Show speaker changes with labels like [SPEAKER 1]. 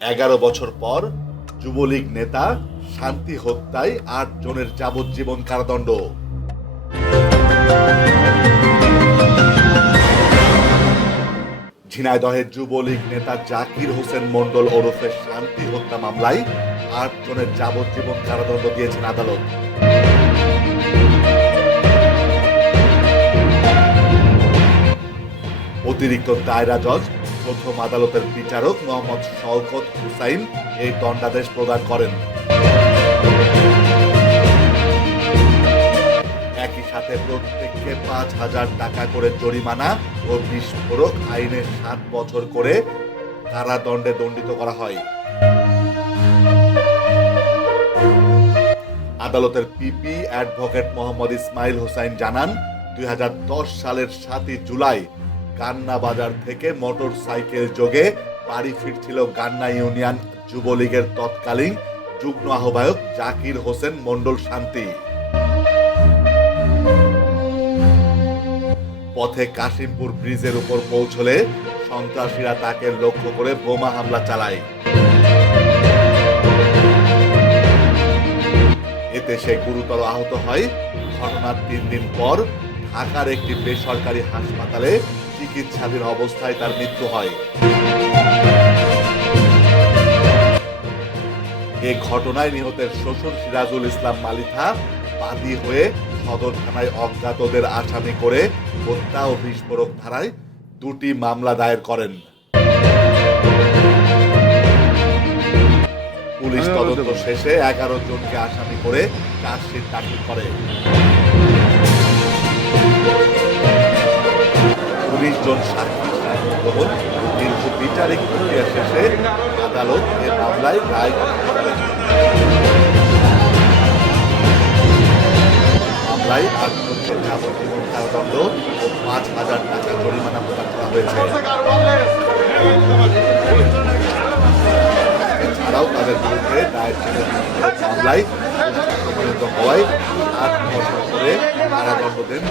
[SPEAKER 1] এগারো বছর পর যুবলীগ নেতা শান্তি হত্যায় আট জনের যাবজ্জীবন কারাদণ্ড। ঝিনাইদহের যুবলীগ নেতা জাকির হোসেন মণ্ডল ওরফে শান্তি হত্যা মামলায় আট জনের যাবজ্জীবন কারাদণ্ড দিয়েছেন আদালত। অতিরিক্ত দায়রা জজ প্রথম আদালতের বিচারক মোহাম্মদ শওকত হুসাইন এই দণ্ডাদেশ প্রদান করেন। একই সাথে প্রত্যেককে পাঁচ হাজার টাকা করে জরিমানা ও বিস্ফোরক আইনে সাত বছর করে কারাদণ্ডে দণ্ডিত করা হয়। আদালতের পিপি অ্যাডভোকেট মোহাম্মদ ইসমাইল হোসাইন জানান, দুই হাজার দশ সালের সাতই জুলাই গান্না বাজার থেকে মোটর সাইকেল যোগে বাড়ি ফিরছিল গান্না ইউনিয়ন যুবলীগের তৎকালীন যুগ্ম আহ্বায়ক জাকির হোসেন মণ্ডল শান্তি। পথে কাশিমপুর ব্রিজের উপর পৌঁছলে সন্ত্রাসীরা তাকে লক্ষ্য করে বোমা হামলা চালায়। এতে সে গুরুতর আহত হয়। ঘটনার তিন দিন পর ঢাকার একটি বেসরকারি হাসপাতালে চিকিৎসাধীন অবস্থায় তার মৃত্যু হয়। এ ঘটনায় নিহতের শ্বশুর সিরাজুল ইসলাম মালিথা বাদী হয়ে সদর থানায় অজ্ঞাতদের আসামি করে হত্যা ও বিস্ফোরক ধারায় দুটি মামলা দায়ের করেন। পুলিশ তদন্ত শেষে এগারো জনকে আসামি করে চার্জশিট দাখিল করে। বিচারিক প্রক্রিয়া শেষে আদালত এ মামলায় রায় মামলায় আট জনকে যাবজ্জীবন কারাদণ্ড ও পাঁচ হাজার টাকা জরিমানা প্রদান করা হয়েছে এছাড়াও তাদের বিরুদ্ধে মামলায় হওয়ায় আট বছর করে কারাদণ্ড দেন।